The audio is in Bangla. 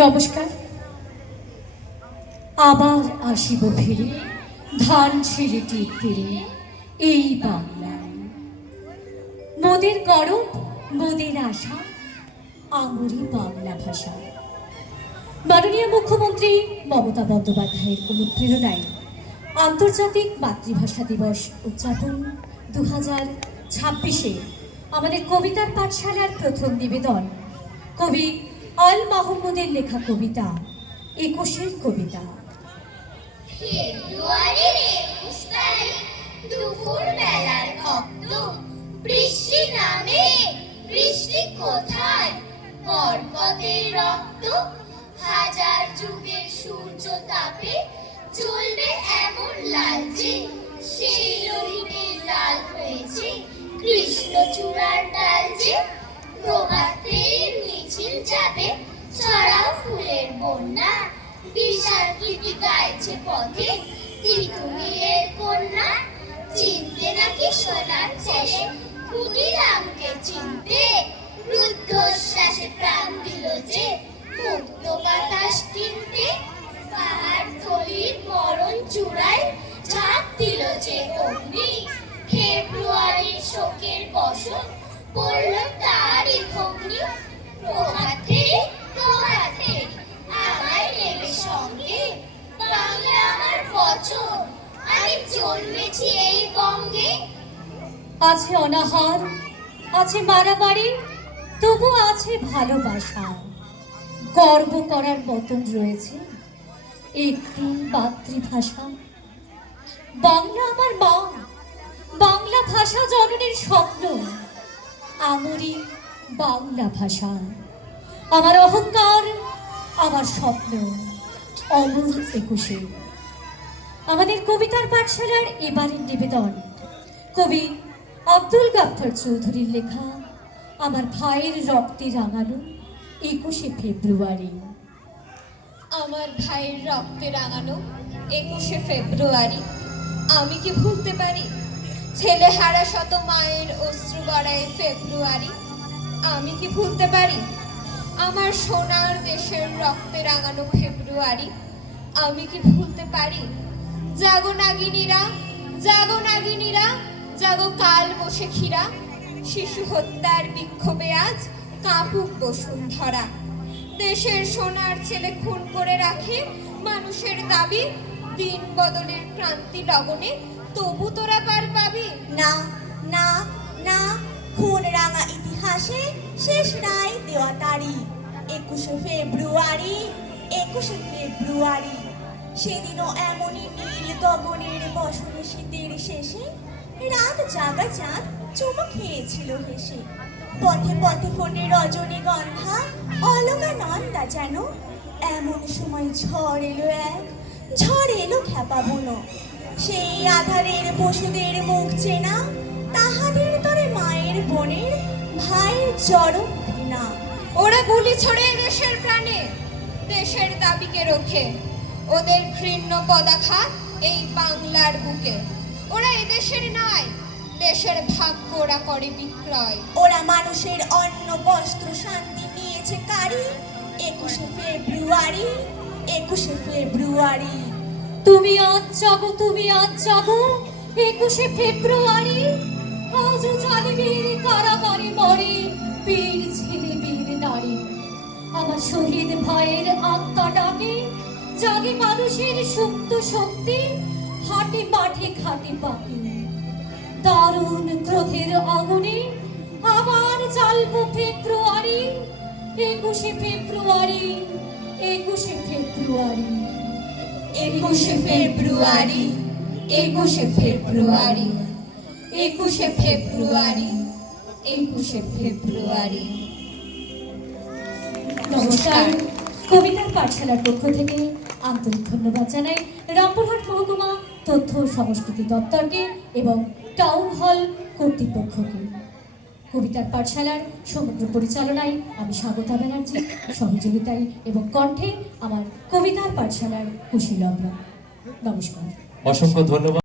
নমস্কার। আবার আসিব ফিরে ধান ছেড়ে টিক ফিরে এই বাংলায়। মোদের গরব মোদের আশা আমরি বাংলা ভাষা। মাননীয় মুখ্যমন্ত্রী মমতা বন্দ্যোপাধ্যায়ের অনুপ্রেরণায় আন্তর্জাতিক মাতৃভাষা দিবস উদযাপন 2026-এ আমাদের কবিতার পাঠশালার প্রথম নিবেদন কবি আল মাহমুদের লেখা কবিতা 21-এর কবিতা। ফেব্রুয়ারির 21 তারিখ দুপুর বেলার ভক্ত বৃষ্টি নামে, বৃষ্টি কোথায়? পর্বতের রক্ত হাজার যুগের সূর্য তাপে জ্বলবে এমন লাল যে সেই লোহিতে লাল হয়েছে কৃষ্ণচূড়ার ডাল যে। প্রভাতের মিছিল যাবে ছড়াও ফুলের বন্যা, বিশাল গীতি গাইছে পথে তিতুমিরের কন্যা। চিনতে নাকি সোনার ছেলে ক্ষুদিরামকে চিনতে, রুদ্ধশ্বাসে প্রাণ দিল যে মুক্ত বাতাস কিনতে। পাহাড় থলির মরণ চূড়ায় ঝাঁপ দিল যে অগ্নি, ফেব্রুয়ারির শোকের বসন পড়ল তারই ভগ্নি। প্রভাতে প্রভাতে আমায় নেবে সঙ্গে, বাংলা আমার বচন, আমি জন্মেছি এই বঙ্গে। আছে অনাহার, আছে মারামারি, তবু আছে ভালোবাসা। গর্ব করার মতন রয়েছে একটি মাতৃভাষা। বাংলা আমার মা, বাংলা ভাষা জননীর স্বপ্ন। আমরি বাংলা ভাষা আমার অহংকার, আমার স্বপ্ন। অমর 21-এ আমাদের কবিতার পাঠশালার এবারের নিবেদন কবি আব্দুল গাফফার চৌধুরীর লেখা আমার ভাইয়ের রক্তে রাঙানো 21শে ফেব্রুয়ারি। আমার ভাইয়ের রক্তে রাঙানো 21শে ফেব্রুয়ারি আমি কি ভুলতে পারি? ছেলে হারা শত মায়ের অশ্রু গড়ায় ফেব্রুয়ারি আমি কি ভুলতে পারি? আমার সোনার দেশের রক্তে রাঙানো ফেব্রুয়ারি আমি কি ভুলতে পারি? জাগো নাগিনীরা, জাগো নাগিনীরা, জাগো কাল বসেখিরা, শিশু হত্যার বিক্ষোভে আজ কাঁপুক বসুন্ধরা। দেশের সোনার ছেলে খুন করে রাখে মানুষের দাবি, দিন বদলের ক্রান্তি লগনে তবু তোরা পার পাবি না না না, খুন রাঙা ইতিহাসে শেষ নাই দেওয়া তারিখ 21শে ফেব্রুয়ারি, 21শে ফেব্রুয়ারি। সেদিনও এমনই নীল গগনের বসনে শীতের শেষে রাত জাগা চাঁদ চুমু খেয়েছিল হেসে। পথে পথে ফোনে রজনীগন্ধা অলকানন্দা যেন। এমন সময় ঝড় এলো এক, ঝড় এলো খ্যাপা বুনো। সেই আধারের পশুদের মুখ চেনা, তাহাদের তরে মায়ের বোনের ভাইয়ের চরম ঘৃণা। ওরা গুলি ছড়ে দেশের প্রাণে, দেশের দাবিকে রোখে। ওদের ঘৃণ্য পদাঘাত এই বাংলার বুকে। ওরা এদেশের নয়, দেশের ভাগ্য ওরা করে বিক্রয়। ওরা মানুষের অন্ন বস্ত্র শান্তি নিয়েছে কারি 21শে ফেব্রুয়ারি, 21শে ফেব্রুয়ারি। তুমি আজ জাগো, তুমি আজ জাগো 21শে ফেব্রুয়ারি। আজও জালিমের কারাগারে মরে বীর ছেলে বীর নারী। আমার শহীদ ভাইয়ের আত্মা ডাকে, জাগে মানুষের সুপ্ত শক্তি, হাটে মাঠে ঘাটে পাখি। দারুণ ক্রোধের আগুনে আবার জ্বালবো ফেব্রুয়ারি, 21শে ফেব্রুয়ারি, 21শে ফেব্রুয়ারি, 21শে ফেব্রুয়ারি, 21শে ফেব্রুয়ারি, 21শে ফেব্রুয়ারি, 21শে ফেব্রুয়ারি। নমস্কার। কবিতার পাঠশালার পক্ষ থেকে আন্তরিক ধন্যবাদ জানাই রামপুরহাট মহকুমা তথ্য ও সংস্কৃতি দপ্তরকে এবং টাউন হল কর্তৃপক্ষকে। কবিতার পাঠশালার সমগ্র পরিচালনায় আমি স্বাগতা ব্যানার্জি, সহযোগিতায় এবং কণ্ঠে আমার কবিতার পাঠশালার কুশীলবরা। নমস্কার, অসংখ্য ধন্যবাদ।